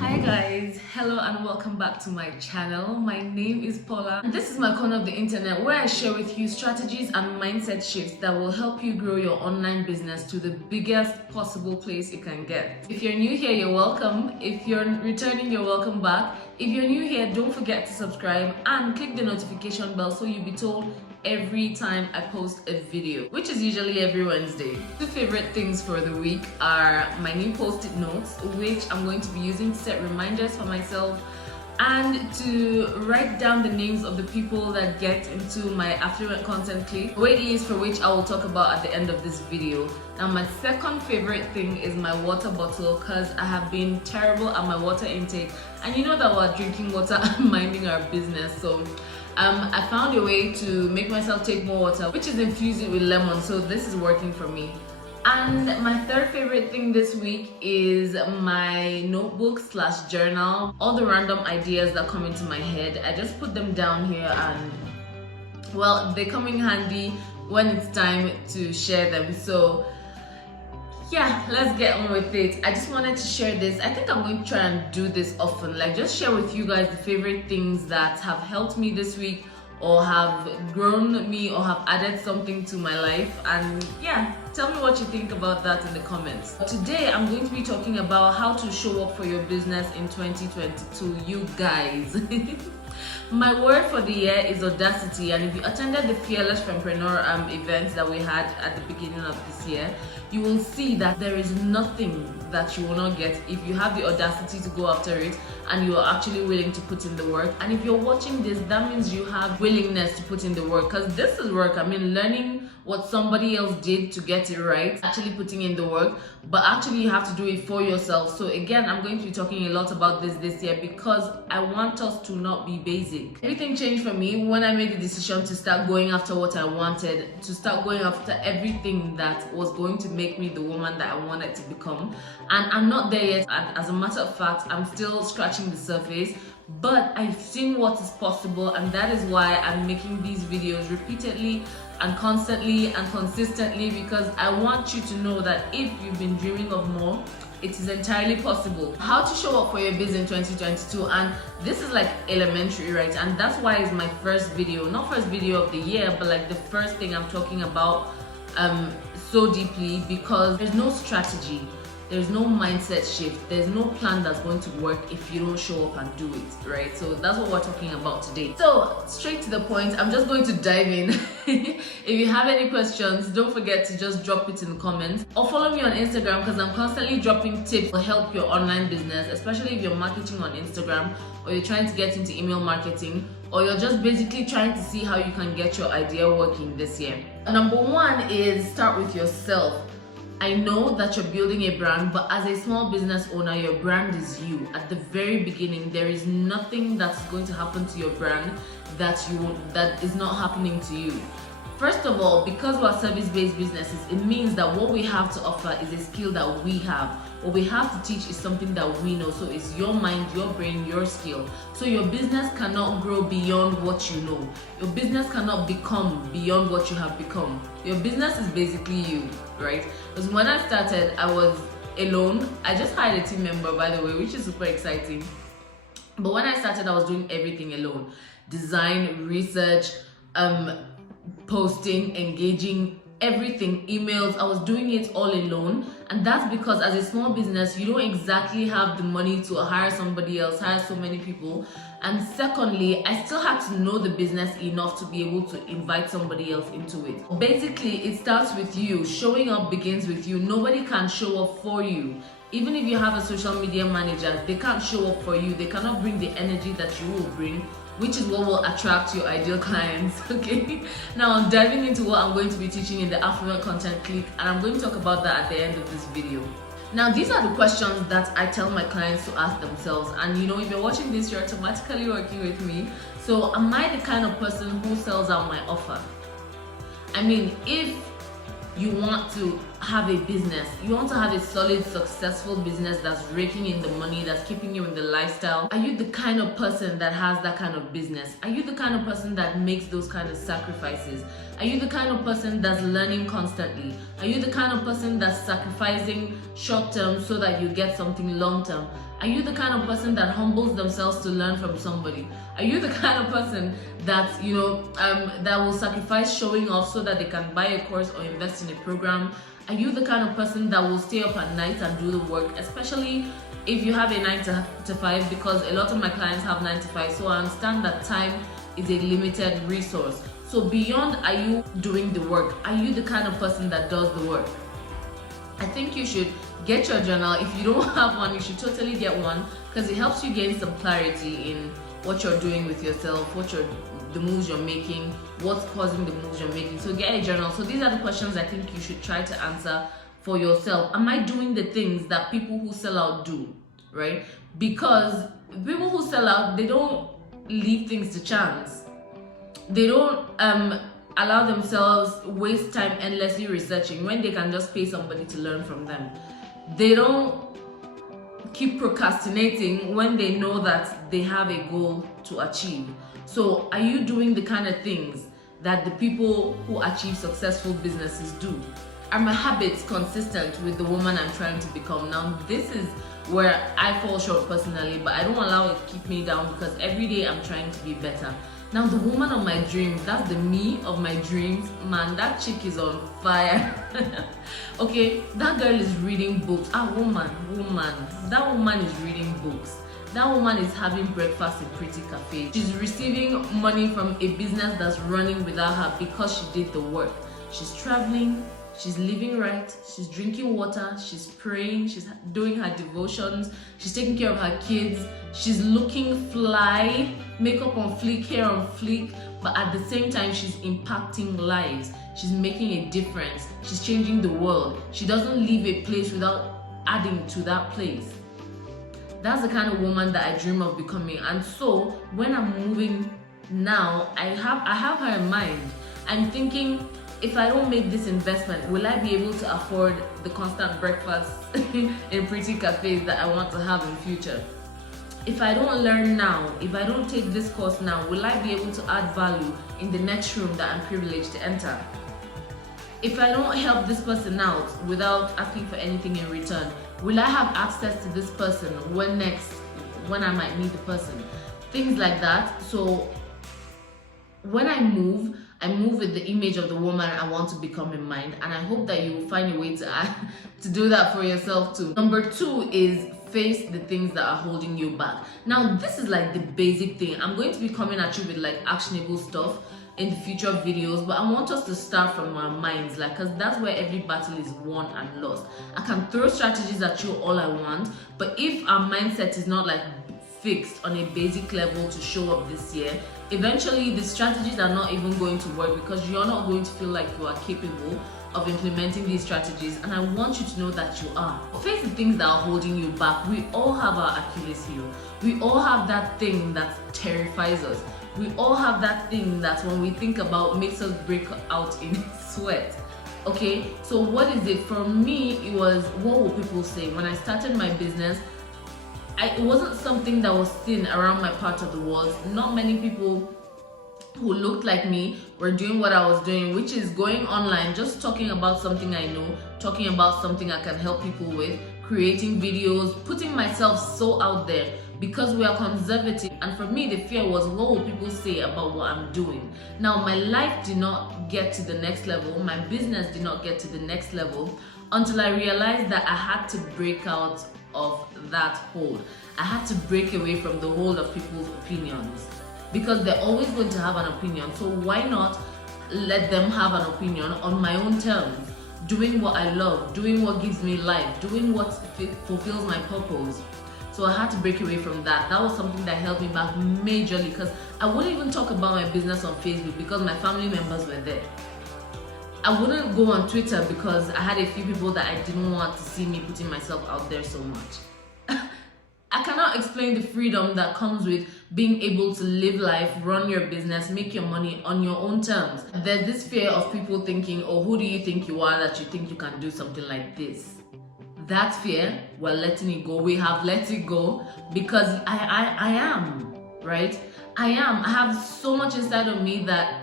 Hi guys, hello and welcome back to my channel. My name is Paula and this is my corner of the internet where I share with you strategies and mindset shifts that will help you grow your online business to the biggest possible place you can get. If you're new here, you're welcome. If you're returning, you're welcome back. If you're new here, don't forget to subscribe and click the notification bell so you'll be told every time I post a video, which is usually every Wednesday. Two favorite things for the week are my new post-it notes, which I'm going to be using to set reminders for myself and to write down the names of the people that get into my affluent content clique, waitlist, for which I will talk about at the end of this video. Now my second favorite thing is my water bottle, because I have been terrible at my water intake, and you know that we're drinking water and minding our business, so I found a way to make myself take more water, which is infuse it with lemon, so this is working for me. And my third favorite thing this week is my notebook / journal. All the random ideas that come into my head, I just put them down here, and well, they come in handy when it's time to share them. So yeah, let's get on with it. I just wanted to share this. I think I'm going to try and do this often, like just share with you guys the favorite things that have helped me this week or have grown me or have added something to my life. And yeah, tell me what you think about that in the comments. Today I'm going to be talking about how to show up for your business in 2022, you guys. My word for the year is audacity, and if you attended the Fearless Entrepreneur event that we had at the beginning of this year, you will see that there is nothing that you will not get if you have the audacity to go after it and you are actually willing to put in the work. And if you're watching this, that means you have willingness to put in the work, because this is work. I mean, learning what somebody else did to get it right, actually putting in the work, but actually you have to do it for yourself. So again, I'm going to be talking a lot about this year because I want us to not be basic. Everything changed for me when I made the decision to start going after what I wanted, to start going after everything that was going to make me the woman that I wanted to become. And I'm not there yet. As a matter of fact, I'm still scratching the surface, but I've seen what is possible, and that is why I'm making these videos repeatedly and constantly and consistently, because I want you to know that if you've been dreaming of more, it is entirely possible. How to show up for your biz in 2022, and this is like elementary, right? And that's why it's my first video, not first video of the year, but like the first thing I'm talking about so deeply, because there's no strategy, there's no mindset shift, there's no plan that's going to work if you don't show up and do it, right? So that's what we're talking about today. So straight to the point, I'm just going to dive in. If you have any questions, don't forget to just drop it in the comments, or follow me on Instagram, because I'm constantly dropping tips to help your online business, especially if you're marketing on Instagram, or you're trying to get into email marketing, or you're just basically trying to see how you can get your idea working this year. Number one is start with yourself. I know that you're building a brand, but as a small business owner, your brand is you. At the very beginning, there is nothing that's going to happen to your brand that is not happening to you. First of all, because we're service-based businesses, it means that what we have to offer is a skill that we have. What we have to teach is something that we know. So it's your mind, your brain, your skill. So your business cannot grow beyond what you know. Your business cannot become beyond what you have become. Your business is basically you, right? Because when I started, I was alone. I just hired a team member, by the way, which is super exciting. But when I started, I was doing everything alone. Design, research, posting, engaging, everything, emails. I was doing it all alone, and that's because as a small business, you don't exactly have the money to hire somebody else, hire so many people. And secondly, I still had to know the business enough to be able to invite somebody else into it. Basically, it starts with you. Showing up begins with you. Nobody can show up for you. Even if you have a social media manager, they can't show up for you. They cannot bring the energy that you will bring, which is what will attract your ideal clients, okay? Now I'm diving into what I'm going to be teaching in the Affluent Content Clique, and I'm going to talk about that at the end of this video. Now, these are the questions that I tell my clients to ask themselves, and you know, if you're watching this, you're automatically working with me. So am I the kind of person who sells out my offer? I mean, if you want to have a business, you want to have a solid, successful business that's raking in the money, that's keeping you in the lifestyle, are you the kind of person that has that kind of business? Are you the kind of person that makes those kind of sacrifices? Are you the kind of person that's learning constantly? Are you the kind of person that's sacrificing short term so that you get something long term? Are you the kind of person that humbles themselves to learn from somebody? Are you the kind of person that, that will sacrifice showing off so that they can buy a course or invest in a program? Are you the kind of person that will stay up at night and do the work, especially if you have a 9 to 5, because a lot of my clients have 9 to 5, so I understand that time is a limited resource. So beyond are you doing the work, are you the kind of person that does the work? I think you should get your journal. If you don't have one, you should totally get one, because it helps you gain some clarity in what you're doing with yourself, the moves you're making, what's causing the moves you're making. So get a journal. So these are the questions I think you should try to answer for yourself. Am I doing the things that people who sell out do, right? Because people who sell out, they don't leave things to chance. They don't allow themselves waste time endlessly researching when they can just pay somebody to learn from them. They don't keep procrastinating when they know that they have a goal to achieve. So are you doing the kind of things that the people who achieve successful businesses do? Are my habits consistent with the woman I'm trying to become? Now this is where I fall short personally, but I don't allow it to keep me down, because every day I'm trying to be better. Now the woman of my dreams, that's the me of my dreams, man, that chick is on fire. Okay, that girl is reading books. That woman is reading books. That woman is having breakfast in pretty cafes. She's receiving money from a business that's running without her because she did the work. She's traveling, she's living right, she's drinking water, she's praying, she's doing her devotions, she's taking care of her kids, she's looking fly, makeup on fleek, hair on fleek, but at the same time she's impacting lives. She's making a difference. She's changing the world. She doesn't leave a place without adding to that place. That's the kind of woman that I dream of becoming. And so when I'm moving now, I have her in mind. I'm thinking, if I don't make this investment, will I be able to afford the constant breakfast in pretty cafes that I want to have in future? If I don't learn now, if I don't take this course now, will I be able to add value in the next room that I'm privileged to enter? If I don't help this person out without asking for anything in return, will I have access to this person when I might meet the person? Things like that. So when I move with the image of the woman I want to become in mind, and I hope that you will find a way to do that for yourself too. Number 2 is face the things that are holding you back. Now this is like the basic thing. I'm going to be coming at you with like actionable stuff in the future videos, but I want us to start from our minds, like, because that's where every battle is won and lost. I can throw strategies at you all I want, but if our mindset is not like fixed on a basic level to show up this year, eventually the strategies are not even going to work, because you're not going to feel like you are capable of implementing these strategies, and I want you to know that you are. Face the things that are holding you back. We all have our Achilles heel. We all have that thing that terrifies us. We all have that thing that when we think about makes us break out in sweat. Okay, so what is it? For me, it was, what will people say? When I started my business, it wasn't something that was thin around my part of the world. Not many people who looked like me were doing what I was doing, which is going online, just talking about something I know, talking about something I can help people with, creating videos, putting myself so out there, because we are conservative. And for me, the fear was, what will people say about what I'm doing? Now, my life did not get to the next level. My business did not get to the next level until I realized that I had to break out of that hold. I had to break away from the hold of people's opinions, because they're always going to have an opinion. So why not let them have an opinion on my own terms, doing what I love, doing what gives me life, doing what fulfills my purpose. So I had to break away from that. That was something that held me back majorly, because I wouldn't even talk about my business on Facebook because my family members were there. I wouldn't go on Twitter because I had a few people that I didn't want to see me putting myself out there so much. I cannot explain the freedom that comes with being able to live life, run your business, make your money on your own terms. There's this fear of people thinking, oh, who do you think you are that you think you can do something like this? That fear, we're letting it go. We have let it go, because I am, right? I am. I have so much inside of me that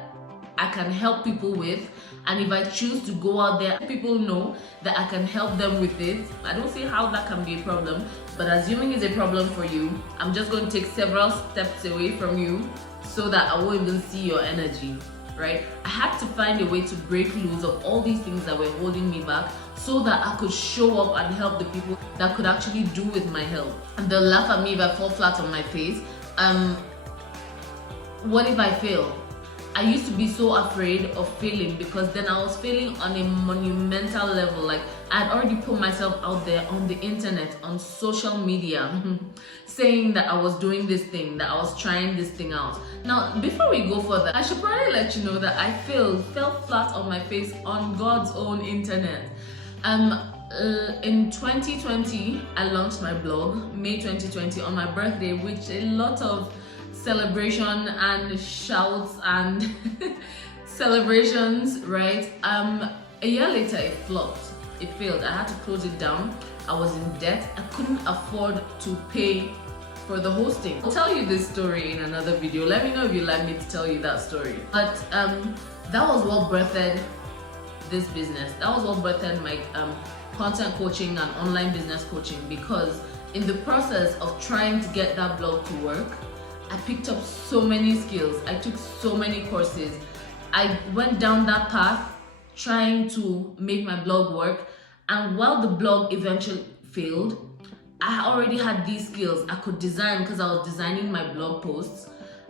I can help people with, and if I choose to go out there, people know that I can help them with it. I don't see how that can be a problem, but assuming it's a problem for you, I'm just going to take several steps away from you so that I won't even see your energy, right? I had to find a way to break loose of all these things that were holding me back so that I could show up and help the people that could actually do with my help. And they'll laugh at me if I fall flat on my face. What if I fail? I used to be so afraid of failing because then I was failing on a monumental level. Like, I had already put myself out there on the internet, on social media, saying that I was doing this thing, that I was trying this thing out. Now, before we go further, I should probably let you know that I fell flat on my face on God's own internet. In 2020, I launched my blog, May 2020, on my birthday, which a lot of celebration and shouts and celebrations, right? A year later, it flopped. It failed. I had to close it down. I was in debt. I couldn't afford to pay for the hosting. I'll tell you this story in another video. Let me know if you'd like me to tell you that story. But that was what birthed this business. That was what birthed my content coaching and online business coaching, because in the process of trying to get that blog to work, I picked up so many skills. I took so many courses. I went down that path trying to make my blog work, and while the blog eventually failed, I already had these skills. I could design because I was designing my blog posts.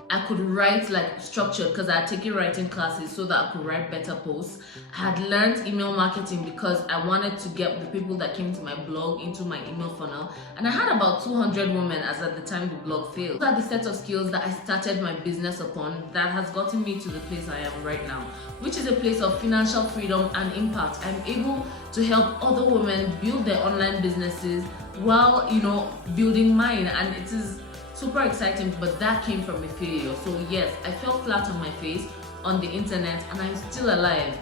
I could write like structured because I had taken writing classes so that I could write better posts. I had learned email marketing because I wanted to get the people that came to my blog into my email funnel. And I had about 200 women as at the time the blog failed. Those are the set of skills that I started my business upon that has gotten me to the place I am right now, which is a place of financial freedom and impact. I'm able to help other women build their online businesses while, building mine, and it is super exciting. But that came from a failure. So yes, I fell flat on my face on the internet, and I'm still alive.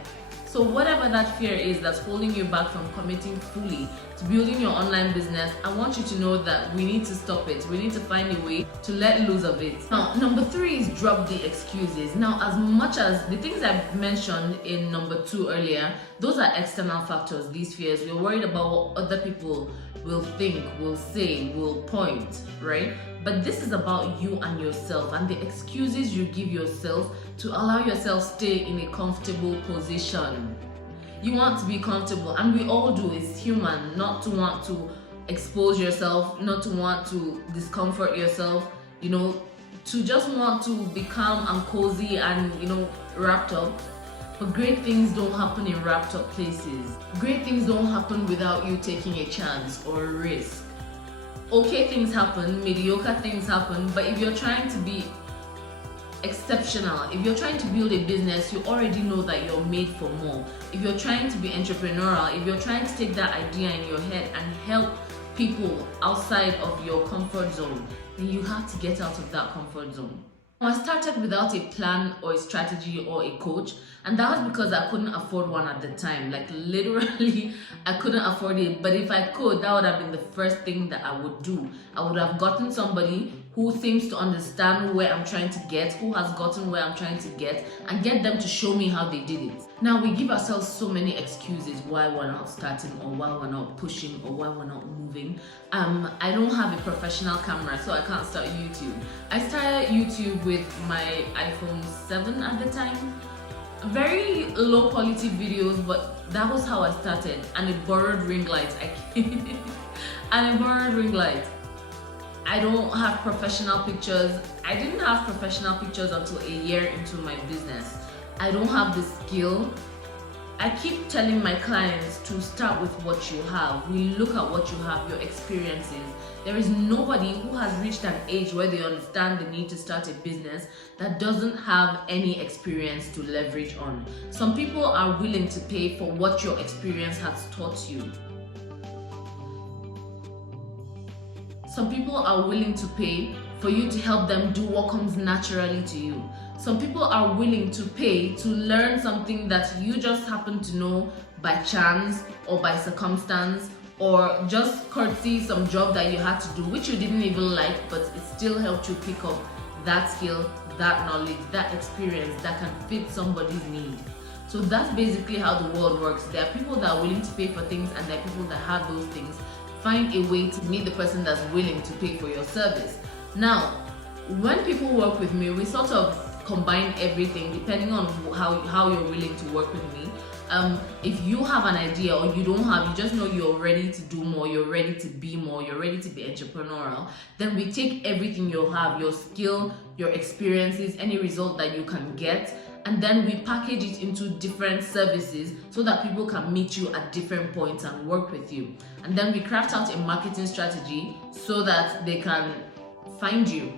So whatever that fear is that's holding you back from committing fully to building your online business, I want you to know that we need to stop it. We need to find a way to let loose of it. Now, number 3 is drop the excuses. Now, as much as the things I've mentioned in number 2 earlier, those are external factors, these fears. We're worried about what other people will think, will say, will point, right? But this is about you and yourself and the excuses you give yourself to allow yourself stay in a comfortable position. You want to be comfortable, and we all do. It's human not to want to expose yourself, not to want to discomfort yourself, to just want to be calm and cozy and, wrapped up. But great things don't happen in wrapped up places. Great things don't happen without you taking a chance or a risk. Okay things happen, mediocre things happen, but if you're trying to be exceptional, if you're trying to build a business, you already know that you're made for more. If you're trying to be entrepreneurial, if you're trying to take that idea in your head and help people outside of your comfort zone, then you have to get out of that comfort zone. I started without a plan or a strategy or a coach, and that was because I couldn't afford one at the time. Like, literally, I couldn't afford it. But if I could, that would have been the first thing that I would do. I would have gotten somebody who seems to understand where I'm trying to get, who has gotten where I'm trying to get, and get them to show me how they did it. Now, we give ourselves so many excuses why we're not starting, or why we're not pushing, or why we're not moving. I don't have a professional camera, so I can't start YouTube. I started YouTube with my iPhone 7 at the time. Very low quality videos, but that was how I started. And a borrowed ring light. And a borrowed ring light. I don't have professional pictures. I didn't have professional pictures until a year into my business. I don't have the skill. I keep telling my clients to start with what you have. We look at what you have, your experiences. There is nobody who has reached an age where they understand the need to start a business that doesn't have any experience to leverage on. Some people are willing to pay for what your experience has taught you. Some people are willing to pay for you to help them do what comes naturally to you. Some people are willing to pay to learn something that you just happen to know by chance or by circumstance, or just courtesy some job that you had to do which you didn't even like, but it still helped you pick up that skill, that knowledge, that experience that can fit somebody's need. So that's basically how the world works. There are people that are willing to pay for things, and there are people that have those things. Find a way to meet the person that's willing to pay for your service. Now, when people work with me, we sort of combine everything depending on how you're willing to work with me. If you have an idea, or you don't have, you just know you're ready to do more, you're ready to be more, you're ready to be entrepreneurial, then we take everything you have, your skill, your experiences, any result that you can get, and then we package it into different services so that people can meet you at different points and work with you. And then we craft out a marketing strategy so that they can find you.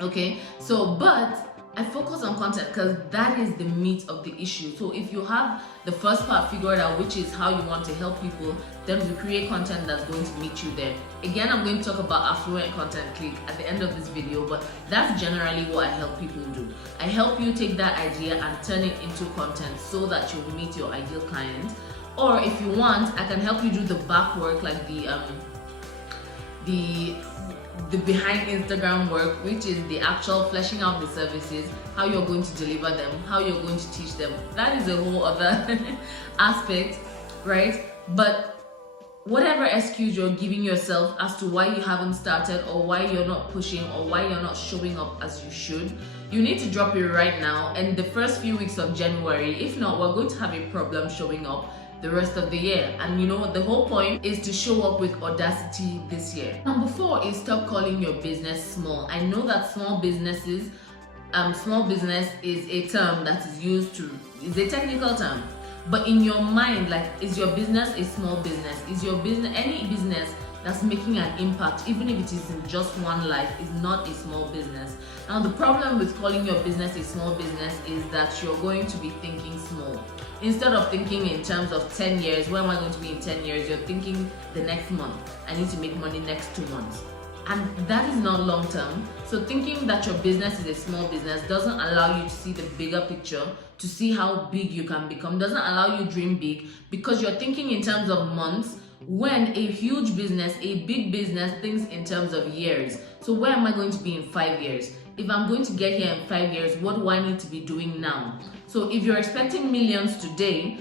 Okay, so but I focus on content because that is the meat of the issue. So if you have the first part figured out, which is how you want to help people, then we create content that's going to meet you there. Again, I'm going to talk about Affluent Content Clique at the end of this video, but that's generally what I help people do. I help you take that idea and turn it into content so that you'll meet your ideal client. Or if you want, I can help you do the back work, like the behind Instagram work, which is the actual fleshing out the services, how you're going to deliver them, how you're going to teach them. That is a whole other aspect, right? But whatever excuse you're giving yourself as to why you haven't started, or why you're not pushing, or why you're not showing up as you should, you need to drop it right now. And the first few weeks of January, if not, we're going to have a problem showing up the rest of the year. And you know what, the whole point is to show up with audacity this year. Number 4 is stop calling your business small. I know that small business is a term that is used to, is a technical term, but in your mind, like, is your business a small business? Is your business, any business that's making an impact, even if it is in just one life, is not a small business. Now, the problem with calling your business a small business is that you're going to be thinking small. Instead of thinking in terms of 10 years, where am I going to be in 10 years? You're thinking the next month, I need to make money next 2 months. And that is not long term. So thinking that your business is a small business doesn't allow you to see the bigger picture, to see how big you can become, doesn't allow you to dream big, because you're thinking in terms of months, when a huge business, a big business, thinks in terms of years. So where am I going to be in 5 years? If I'm going to get here in 5 years, what do I need to be doing now? So if you're expecting millions today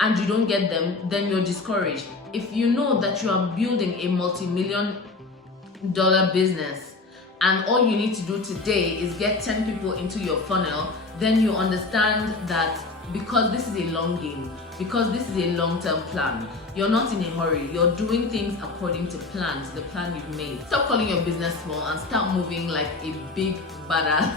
and you don't get them, then you're discouraged. If you know that you are building a multi-million-dollar business and all you need to do today is get 10 people into your funnel, then you understand that because this is a long game, because this is a long-term plan, you're not in a hurry, you're doing things according to plans, the plan you've made. Stop calling your business small and start moving like a big badass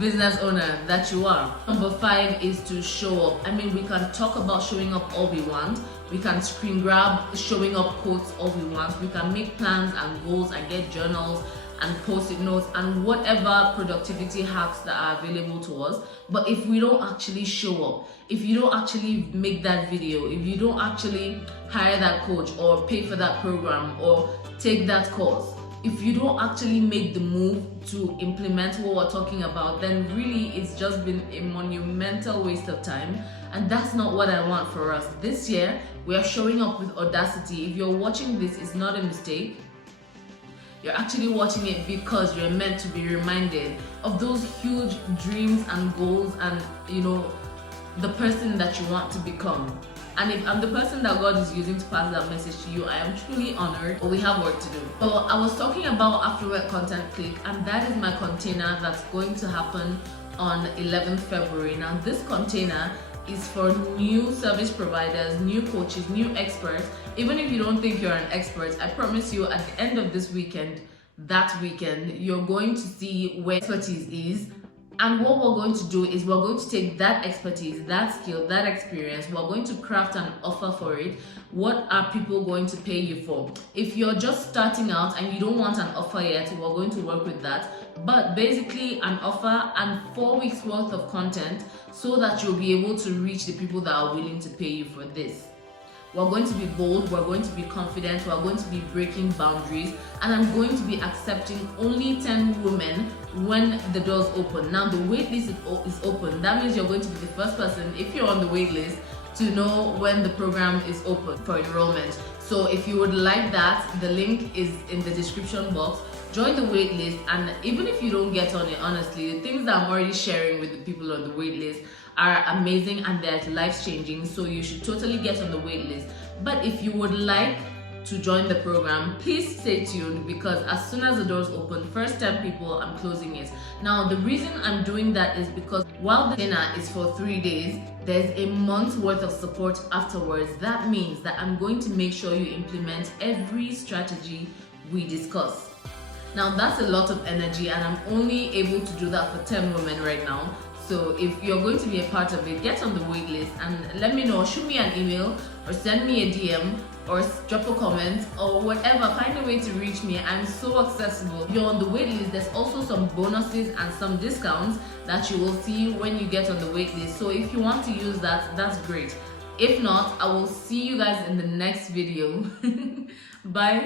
business owner that you are. Number 5 is to show up. I mean, we can talk about showing up all we want, we can screen grab showing up quotes all we want, we can make plans and goals and get journals and post-it notes and whatever productivity hacks that are available to us. But if we don't actually show up, if you don't actually make that video, if you don't actually hire that coach or pay for that program or take that course, if you don't actually make the move to implement what we're talking about, then really it's just been a monumental waste of time. And that's not what I want for us. This year, we are showing up with audacity. If you're watching this, it's not a mistake. You're actually watching it because you're meant to be reminded of those huge dreams and goals and, you know, the person that you want to become. And if I'm the person that God is using to pass that message to you, I am truly honored, but we have work to do. So I was talking about Affluent Content Clique, and that is my container that's going to happen on 11th February. Now, this container is for new service providers, new coaches, new experts. Even if you don't think you're an expert, I promise you at the end of this weekend, that weekend, you're going to see where expertise is. And what we're going to do is we're going to take that expertise, that skill, that experience, we're going to craft an offer for it. What are people going to pay you for? If you're just starting out and you don't want an offer yet, we're going to work with that. But basically an offer and 4 weeks worth of content so that you'll be able to reach the people that are willing to pay you for this. We're going to be bold, we're going to be confident, we're going to be breaking boundaries, and I'm going to be accepting only 10 women when the doors open. Now the waitlist is open. That means you're going to be the first person, if you're on the waitlist, to know when the program is open for enrollment. So if you would like that, the link is in the description box. join the waitlist. And even if you don't get on it, honestly, the things that I'm already sharing with the people on the waitlist are amazing and they're life-changing, so you should totally get on the waitlist. But if you would like to join the program, please stay tuned, because as soon as the doors open, first 10 people, I'm closing it. Now, the reason I'm doing that is because while the dinner is for 3 days, there's a month's worth of support afterwards. That means that I'm going to make sure you implement every strategy we discuss. Now, that's a lot of energy, and I'm only able to do that for 10 women right now. So if you're going to be a part of it, get on the waitlist and let me know. Shoot me an email or send me a DM or drop a comment or whatever. Find a way to reach me. I'm so accessible. If you're on the waitlist, there's also some bonuses and some discounts that you will see when you get on the waitlist. So if you want to use that, that's great. If not, I will see you guys in the next video. Bye.